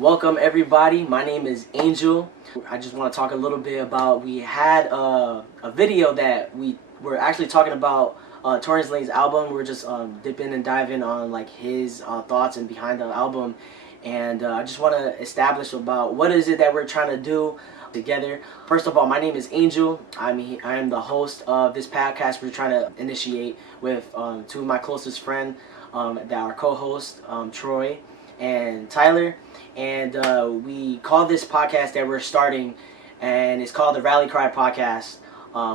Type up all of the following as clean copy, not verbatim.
Welcome everybody. My name is Angel. I just want to talk a little bit about, we had a video that we were actually talking about Torrance Lane's album. We were just dipping and diving on like his thoughts and behind the album. And I just want to establish about what is it that we're trying to do together. First of all, my name is Angel. I am the host of this podcast we're trying to initiate with two of my closest friends that are co-hosts, Troy and Tyler. And we call this podcast that we're starting, and it's called the Rally Cry Podcast,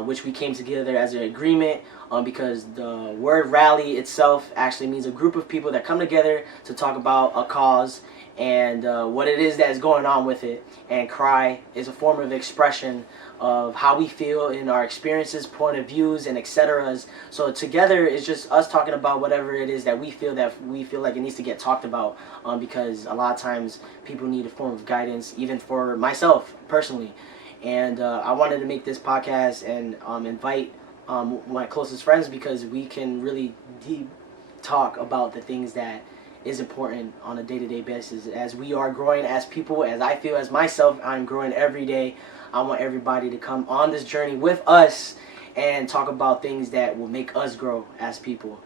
which we came together as an agreement because the word rally itself actually means a group of people that come together to talk about a cause and what it is that is going on with it. And cry is a form of expression of how we feel in our experiences, point of views, and etc. So together it's just us talking about whatever it is that we feel like it needs to get talked about, because a lot of times people need a form of guidance, even for myself personally. And I wanted to make this podcast and invite my closest friends because we can really deep talk about the things that is important on a day-to-day basis as we are growing as people. As I feel as myself, I'm growing every day. I want everybody to come on this journey with us and talk about things that will make us grow as people,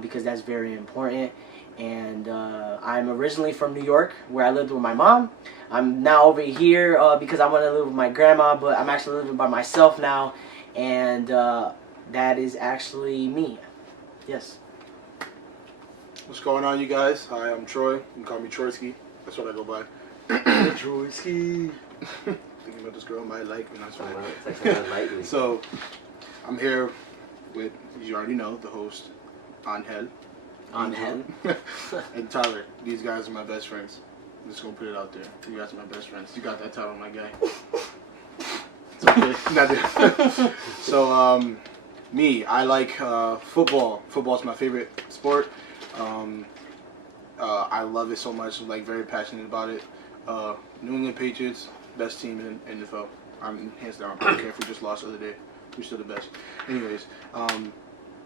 because that's very important. And I'm originally from New York, where I lived with my mom. I'm now over here because I want to live with my grandma, but I'm actually living by myself now, and that is actually me. Yes. What's going on, you guys? Hi, I'm Troy. You can call me Troyski. That's what I go by. Troyski. Thinking about this girl might like me. That's right. So, I'm here with, you already know, the host, Angel. And Tyler. These guys are my best friends. I'm just going to put it out there. You guys are my best friends. You got that title, my guy. It's okay. Not there. So, me, I like football. Football's my favorite sport. I love it so much. I'm like very passionate about it. New England Patriots, best team in the NFL. I'm hands down. I don't care if we just lost the other day. We're still the best. Anyways,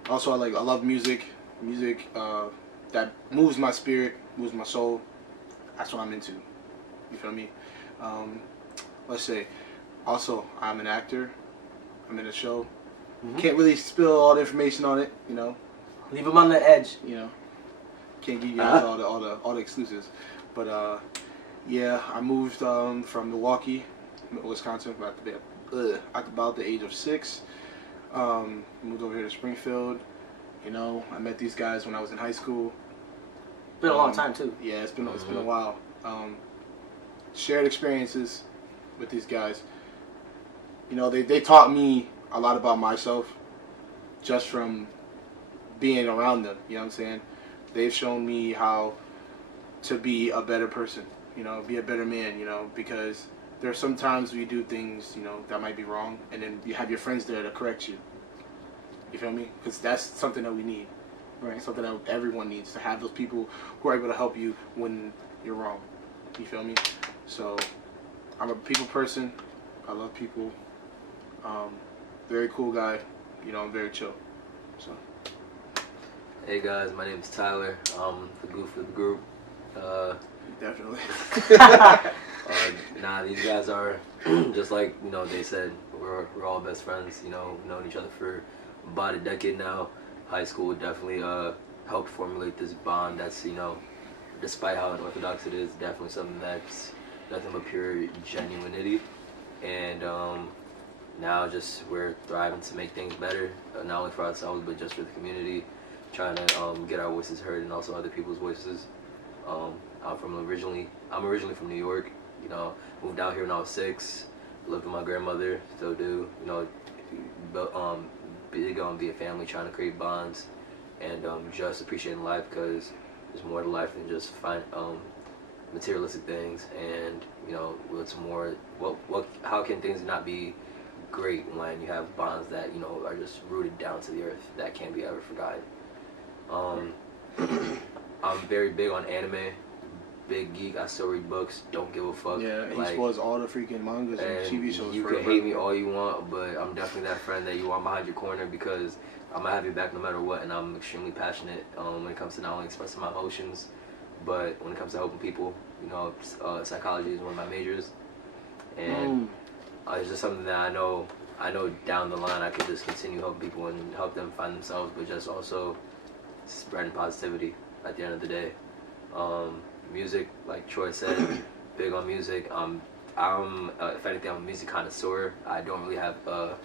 also I love music. Music that moves my spirit, moves my soul. That's what I'm into. You feel me? Let's say. Also, I'm an actor. I'm in a show. Mm-hmm. Can't really spill all the information on it. You know. Leave them on the edge. You know. Can't give you guys all the exclusives, but yeah, I moved from Milwaukee, Wisconsin, at about the age of 6. Moved over here to Springfield. You know, I met these guys when I was in high school. Been a long time too. Yeah, it's been a while. Shared experiences with these guys. You know, they taught me a lot about myself just from being around them. You know what I'm saying? They've shown me how to be a better person, you know, be a better man, you know, because there's sometimes we do things, you know, that might be wrong, and then you have your friends there to correct you. You feel me? Because that's something that we need, right? Something that everyone needs, to have those people who are able to help you when you're wrong. You feel me? So, I'm a people person. I love people. Very cool guy. You know, I'm very chill. So. Hey guys, my name is Tyler. I'm the goof of the group. Definitely. These guys are just like, you know, they said, we're all best friends. You know, we've known each other for about a decade now. High school definitely helped formulate this bond. That's, you know, despite how unorthodox it is, definitely something that's nothing but pure genuinity. And now just we're thriving to make things better, not only for ourselves but just for the community. Trying to get our voices heard and also other people's voices. I'm originally from New York. You know, moved down here when I was 6. Lived with my grandmother, still do. You know, big on be a family, trying to create bonds, and just appreciating life because there's more to life than just materialistic things. And you know, what's more, how can things not be great when you have bonds that, you know, are just rooted down to the earth that can't be ever forgotten. I'm very big on anime, big geek. I still read books, don't give a fuck. Yeah, he spoils all the freaking mangas and TV shows. You can hate me all you want, but I'm definitely that friend that you want behind your corner because I'm gonna have your back no matter what, and I'm extremely passionate when it comes to not only expressing my emotions, but when it comes to helping people, psychology is one of my majors, and it's just something that I know down the line I could just continue helping people and help them find themselves, but just also spreading positivity at the end of the day. Music, like Troy said, big on music. If anything, I'm a music connoisseur. I don't really have a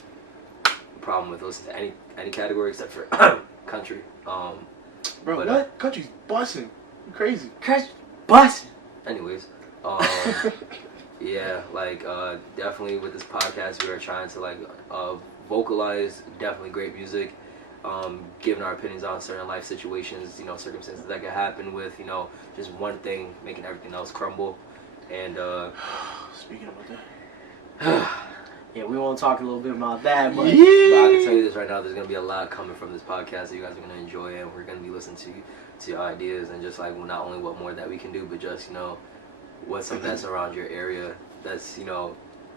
problem with listening to any category except for country. Bro, what? Country's busting. You crazy. Country busting. Anyways, yeah, like definitely with this podcast, we are trying to vocalize definitely great music, giving our opinions on certain life situations, circumstances that could happen with, just one thing making everything else crumble. And speaking about that, yeah, we won't talk a little bit about that, but I can tell you this right now, there's gonna be a lot coming from this podcast that you guys are gonna enjoy, and we're gonna be listening to your ideas and just not only what more that we can do, but just what's something that's around your area that's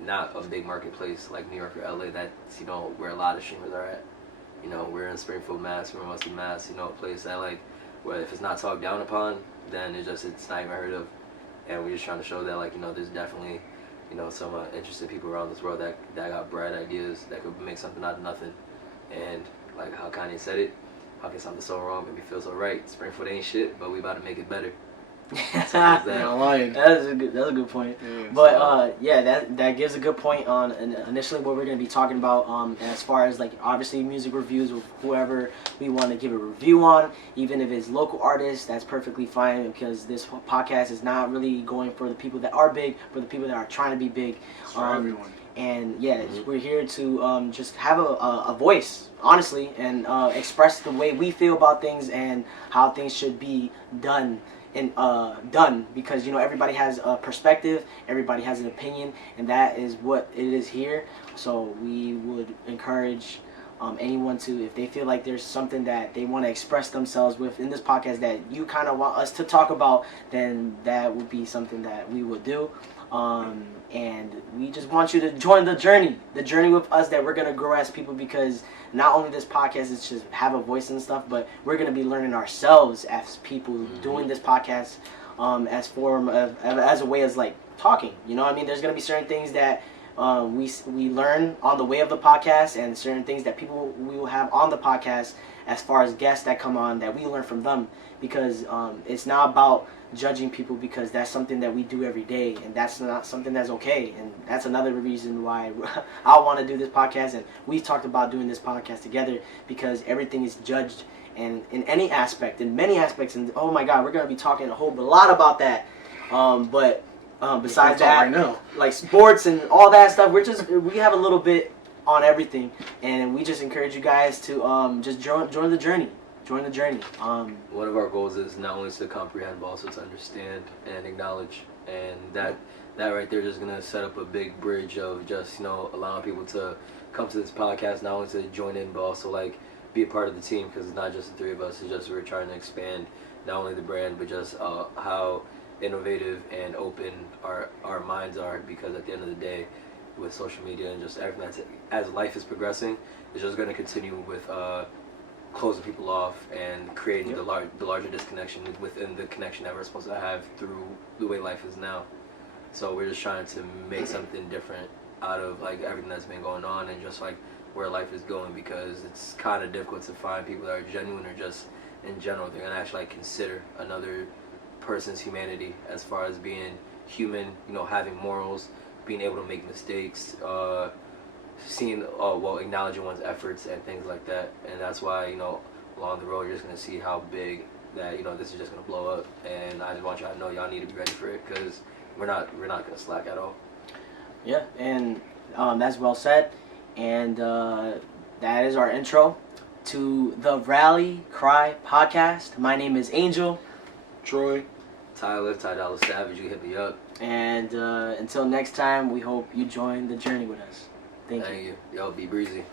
not a big marketplace like New York or LA, that's where a lot of streamers are at. We're in Springfield, Mass, we're in Western Mass, a place that where if it's not talked down upon, then it's not even heard of. And we're just trying to show that there's definitely some interested people around this world that got bright ideas that could make something out of nothing. And like how Kanye said it, how can something so wrong make me feel so right? Springfield ain't shit, but we about to make it better. That's a good point. Yeah, but that gives a good point on initially what we're going to be talking about, as far as obviously music reviews with whoever we want to give a review on, even if it's local artists. That's perfectly fine, because this podcast is not really going for the people that are big, but the people that are trying to be big. It's for everyone. And we're here to just have a voice, honestly, and express the way we feel about things and how things should be done. Because everybody has a perspective, everybody has an opinion, and that is what it is here. So we would encourage anyone to, if they feel like there's something that they want to express themselves with in this podcast that you kind of want us to talk about, then that would be something that we would do. And we just want you to join the journey with us, that we're going to grow as people, because not only this podcast is just have a voice and stuff, but we're going to be learning ourselves as people doing this podcast, as a way as talking, there's going to be certain things that we learn on the way of the podcast, and certain things that people we will have on the podcast as far as guests that come on, that we learn from them, because it's not about judging people, because that's something that we do every day, and that's not something that's okay. And that's another reason why I want to do this podcast, and we've talked about doing this podcast together, because everything is judged, and in many aspects, and oh my god, we're going to be talking a lot about that, but besides that, right now, sports and all that stuff, we have a little bit on everything, and we just encourage you guys to just join the journey. Join the journey. One of our goals is not only to comprehend, but also to understand and acknowledge, and that right there is going to set up a big bridge of just allowing people to come to this podcast, not only to join in, but also be a part of the team, because it's not just the three of us. It's just we're trying to expand not only the brand, but just how innovative and open our minds are, because at the end of the day, with social media and just everything as life is progressing, it's just going to continue with closing people off and creating the larger disconnection within the connection that we're supposed to have through the way life is now. So we're just trying to make something different out of everything that's been going on, and just where life is going, because it's kind of difficult to find people that are genuine, or just in general they're gonna actually consider another person's humanity as far as being human, having morals, being able to make mistakes, acknowledging one's efforts and things like that. And that's why along the road you're just gonna see how big that this is just gonna blow up, and I just want y'all to know y'all need to be ready for it, because we're not gonna slack at all. Yeah, and that's well said, and that is our intro to the Rally Cry podcast. My name is Angel. Troy. Tyler, Ty Dollar Savage, you hit me up. And until next time, we hope you join the journey with us. Thank you. Yo, be breezy.